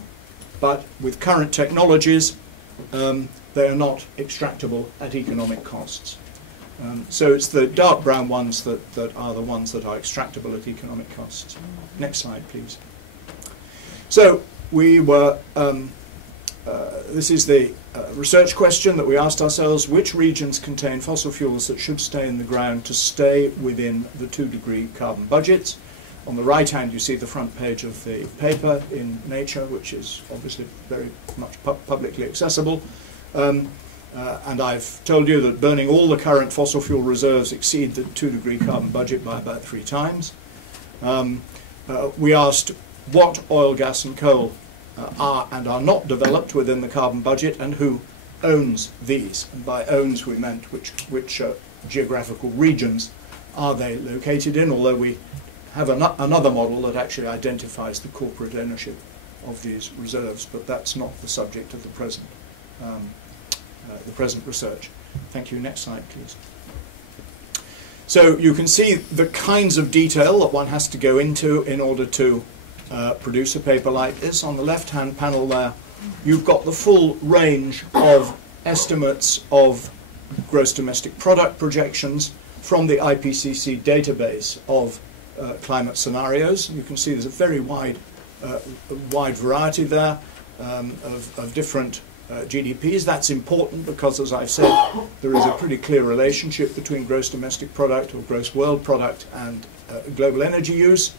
but with current technologies they are not extractable at economic costs. So it's the dark brown ones that are the ones that are extractable at economic costs. Next slide, please. So we were, this is the research question that we asked ourselves: which regions contain fossil fuels that should stay in the ground to stay within the 2-degree carbon budgets? On the right hand you see the front page of the paper in Nature, which is obviously very much publicly accessible. And I've told you that burning all the current fossil fuel reserves exceed the 2-degree carbon budget by about 3 times. We asked what oil, gas and coal are and are not developed within the carbon budget, and who owns these. And by owns we meant which geographical regions are they located in, although we have another model that actually identifies the corporate ownership of these reserves, but that's not the subject of the present research. Thank you. Next slide, please. So you can see the kinds of detail that one has to go into in order to produce a paper like this. On the left-hand panel there, you've got the full range of estimates of gross domestic product projections from the IPCC database of climate scenarios. You can see there's a very wide variety there of different GDPs. That's important because, as I've said, there is a pretty clear relationship between gross domestic product or gross world product and global energy use.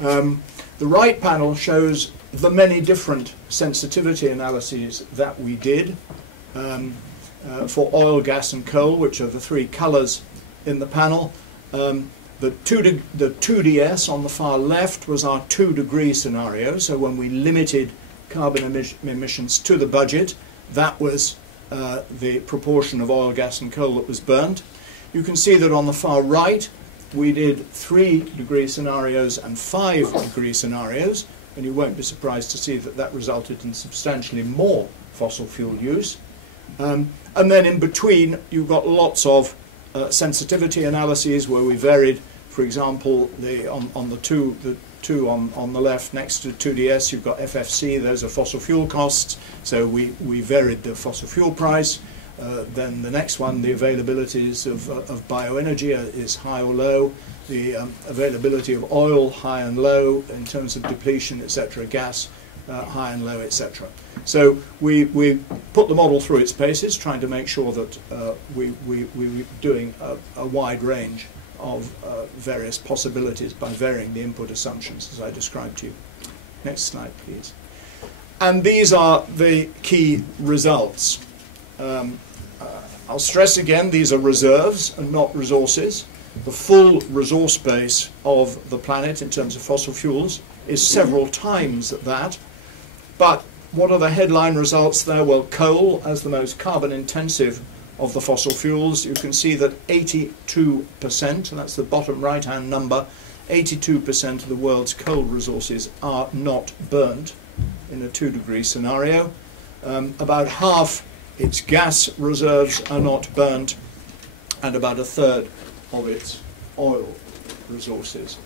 The right panel shows the many different sensitivity analyses that we did for oil, gas and coal, which are the 3 colours in the panel. The 2DS on the far left was our 2-degree scenario, so when we limited carbon emissions to the budget, that was the proportion of oil, gas and coal that was burnt. You can see that on the far right we did 3-degree scenarios and 5-degree scenarios, and you won't be surprised to see that that resulted in substantially more fossil fuel use. And then in between you've got lots of sensitivity analyses where we varied. For example, on the two on the left next to 2DS, you've got FFC, those are fossil fuel costs, so we varied the fossil fuel price. Then the next one, the availabilities of bioenergy is high or low, the availability of oil, high and low in terms of depletion, etc., gas, high and low, etc. So we put the model through its paces, trying to make sure that we were doing a wide range of various possibilities by varying the input assumptions, as I described to you. Next slide, please. And these are the key results. I'll stress again, these are reserves and not resources. The full resource base of the planet in terms of fossil fuels is several times that. But what are the headline results there? Well, coal, as the most carbon intensive of the fossil fuels, you can see that 82%, and that's the bottom right-hand number, 82% of the world's coal resources are not burnt in a 2-degree scenario. About half its gas reserves are not burnt, and about a third of its oil resources,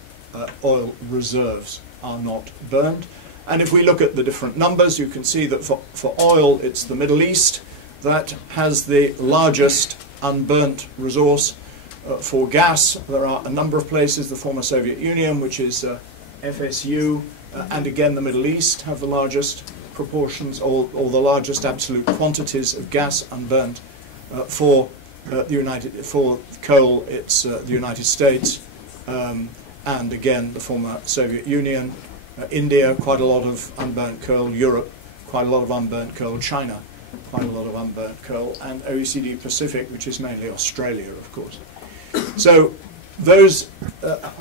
oil reserves are not burned. And if we look at the different numbers, you can see that for oil, it's the Middle East that has the largest unburnt resource. For gas, there are a number of places, the former Soviet Union, which is FSU, and again the Middle East have the largest proportions or the largest absolute quantities of gas unburnt. For coal, it's the United States, and again the former Soviet Union. India, quite a lot of unburnt coal. Europe, quite a lot of unburnt coal. China, quite a lot of unburnt coal. And OECD Pacific, which is mainly Australia, of course. So those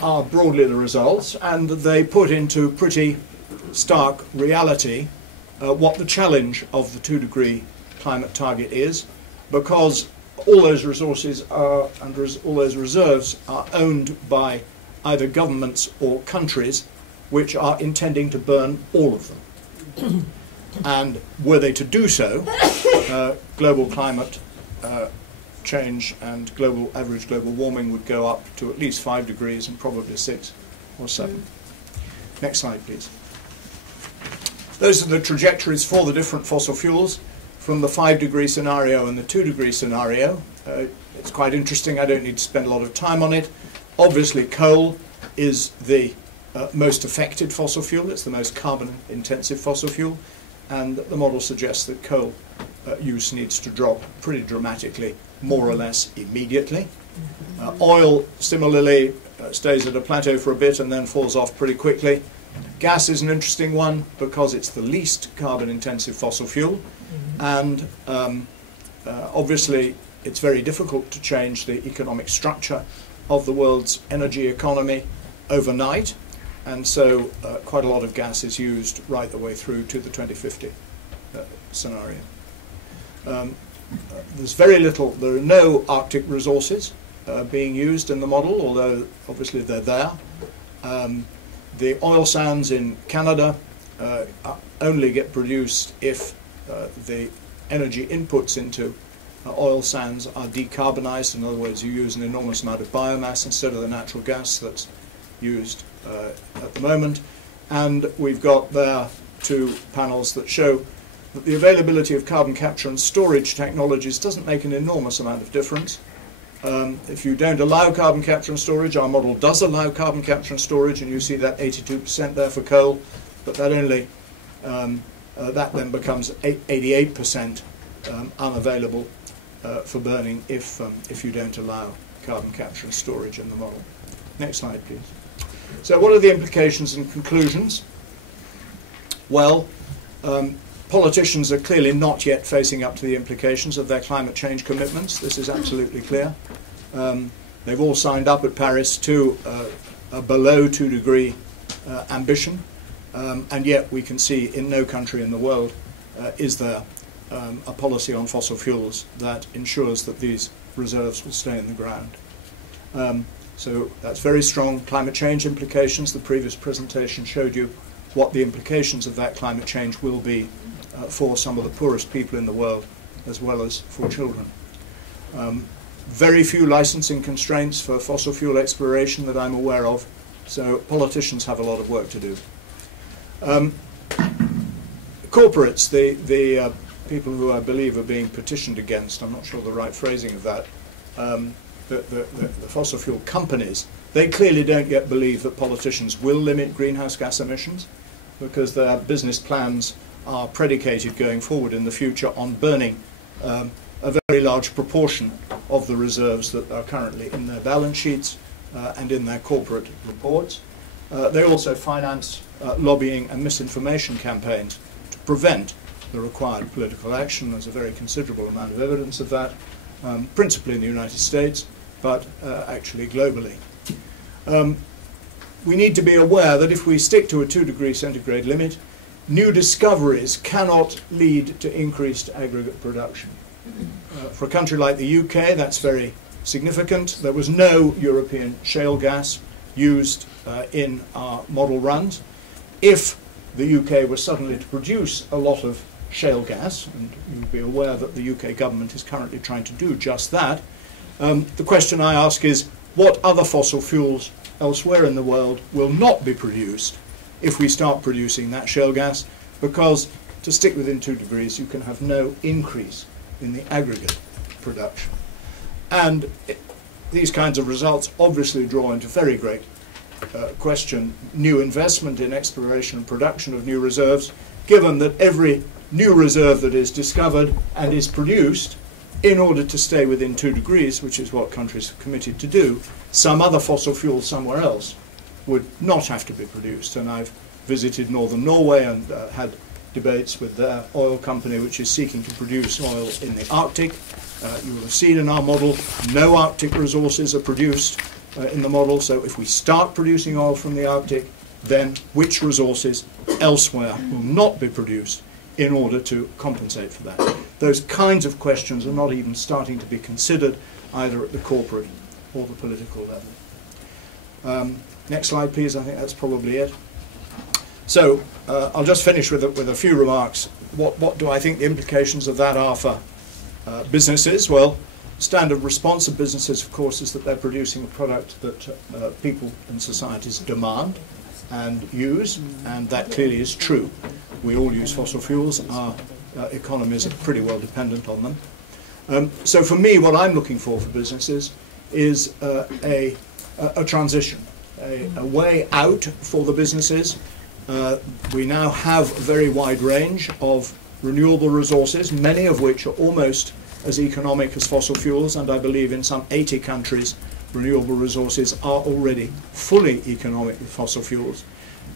are broadly the results, and they put into pretty stark reality what the challenge of the 2-degree climate target is, because all those resources are, and all those reserves are owned by either governments or countries which are intending to burn all of them. And were they to do so, global climate change and average global warming would go up to at least 5 degrees and probably 6 or 7. Next slide, please. Those are the trajectories for the different fossil fuels from the 5-degree scenario and the 2-degree scenario. It's quite interesting. I don't need to spend a lot of time on it. Obviously, coal is the most affected fossil fuel. It's the most carbon-intensive fossil fuel. And the model suggests that coal use needs to drop pretty dramatically, more or less immediately. Oil, similarly, stays at a plateau for a bit and then falls off pretty quickly. Gas is an interesting one because it's the least carbon-intensive fossil fuel. And obviously, it's very difficult to change the economic structure of the world's energy economy overnight. And so quite a lot of gas is used right the way through to the 2050 scenario. There's very little, there are no Arctic resources being used in the model, although obviously they're there. The oil sands in Canada only get produced if the energy inputs into oil sands are decarbonized. In other words, you use an enormous amount of biomass instead of the natural gas that's used at the moment. And we've got there 2 panels that show that the availability of carbon capture and storage technologies doesn't make an enormous amount of difference. If you don't allow carbon capture and storage, our model does allow carbon capture and storage, and you see that 82% there for coal, but that only that then becomes 88% unavailable for burning if you don't allow carbon capture and storage in the model. Next slide, please. So what are the implications and conclusions? Well, politicians are clearly not yet facing up to the implications of their climate change commitments. This is absolutely clear. They've all signed up at Paris to a below 2-degree ambition, and yet we can see in no country in the world is there a policy on fossil fuels that ensures that these reserves will stay in the ground. So that's very strong climate change implications. The previous presentation showed you what the implications of that climate change will be for some of the poorest people in the world, as well as for children. Very few licensing constraints for fossil fuel exploration that I'm aware of, so politicians have a lot of work to do. Corporates, the people who I believe are being petitioned against, I'm not sure the right phrasing of that, the fossil fuel companies, they clearly don't yet believe that politicians will limit greenhouse gas emissions, because their business plans are predicated going forward in the future on burning a very large proportion of the reserves that are currently in their balance sheets and in their corporate reports. They also finance lobbying and misinformation campaigns to prevent the required political action. There's a very considerable amount of evidence of that, principally in the United States, but actually globally. We need to be aware that if we stick to a 2-degree centigrade limit, new discoveries cannot lead to increased aggregate production. For a country like the UK, that's very significant. There was no European shale gas used in our model runs. If the UK was suddenly to produce a lot of shale gas, and you'll be aware that the UK government is currently trying to do just that. The question I ask is, what other fossil fuels elsewhere in the world will not be produced if we start producing that shale gas? Because to stick within 2 degrees, you can have no increase in the aggregate production. And these kinds of results obviously draw into very great question new investment in exploration and production of new reserves, given that every new reserve that is discovered and is produced, in order to stay within 2 degrees, which is what countries have committed to do, some other fossil fuel somewhere else would not have to be produced. And I've visited northern Norway and had debates with their oil company, which is seeking to produce oil in the Arctic. You will have seen in our model, no Arctic resources are produced in the model. So if we start producing oil from the Arctic, then which resources elsewhere will not be produced in order to compensate for that? Those kinds of questions are not even starting to be considered either at the corporate or the political level. Next slide, please. I think that's probably it. So I'll just finish with a few remarks. What do I think the implications of that are for businesses? Well, standard response of businesses, of course, is that they're producing a product that people and societies demand and use, and that clearly is true. We all use fossil fuels. Our economies are pretty well dependent on them. So for me, what I'm looking for businesses is a transition, a way out for the businesses. We now have a very wide range of renewable resources, many of which are almost as economic as fossil fuels, and I believe in some 80 countries renewable resources are already fully economic with fossil fuels.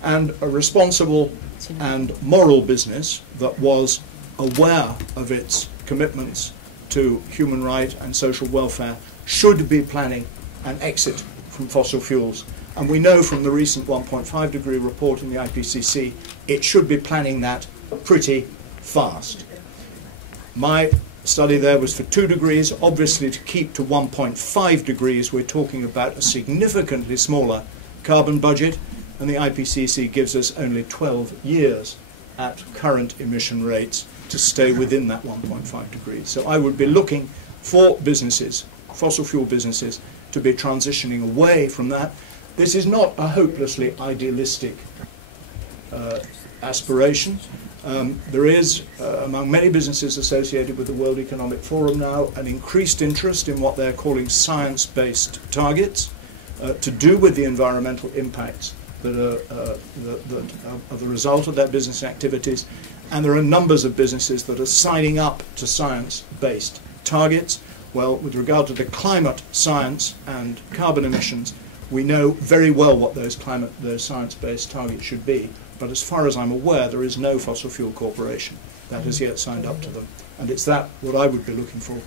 And a responsible and moral business that was aware of its commitments to human right and social welfare should be planning an exit from fossil fuels. And we know from the recent 1.5 degree report in the IPCC, it should be planning that pretty fast. My study there was for 2 degrees. Obviously, to keep to 1.5 degrees, we're talking about a significantly smaller carbon budget, and the IPCC gives us only 12 years at current emission rates to stay within that 1.5 degrees. So I would be looking for businesses, fossil fuel businesses, to be transitioning away from that. This is not a hopelessly idealistic aspiration. There is, among many businesses associated with the World Economic Forum now, an increased interest in what they're calling science-based targets to do with the environmental impacts that are the result of their business activities. And there are numbers of businesses that are signing up to science-based targets. Well, with regard to the climate science and carbon emissions, we know very well what those science-based targets should be. But as far as I'm aware, there is no fossil fuel corporation that has yet signed up to them. And it's that what I would be looking for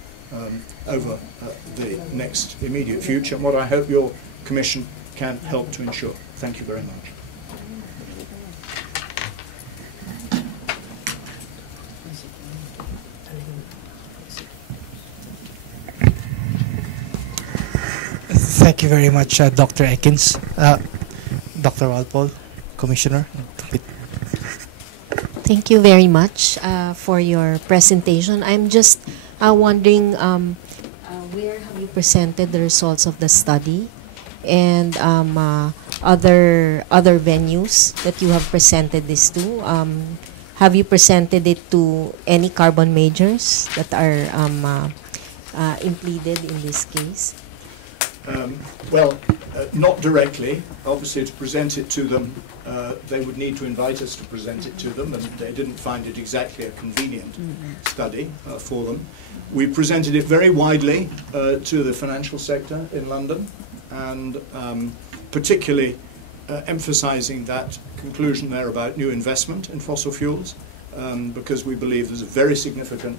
over the next immediate future, and what I hope your Commission can help to ensure. Thank you very much. Thank you very much, Dr. Ekins. Dr. Walpole, Commissioner. Thank you very much for your presentation. I'm just wondering where have you presented the results of the study, and other venues that you have presented this to? Have you presented it to any carbon majors that are implemented in this case? Well, not directly. Obviously, to present it to them, they would need to invite us to present it to them, and they didn't find it exactly a convenient study for them. We presented it very widely to the financial sector in London, and particularly emphasizing that conclusion there about new investment in fossil fuels, because we believe there's a very significant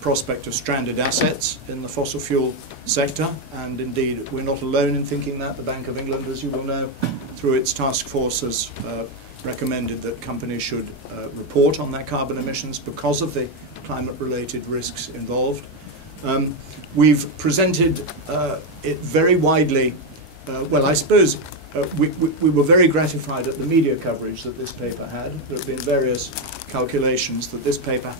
prospect of stranded assets in the fossil fuel sector, and indeed we're not alone in thinking that. The Bank of England, as you will know, through its task force has recommended that companies should report on their carbon emissions because of the climate-related risks involved. We've presented it very widely. Well, I suppose we were very gratified at the media coverage that this paper had. There have been various calculations that this paper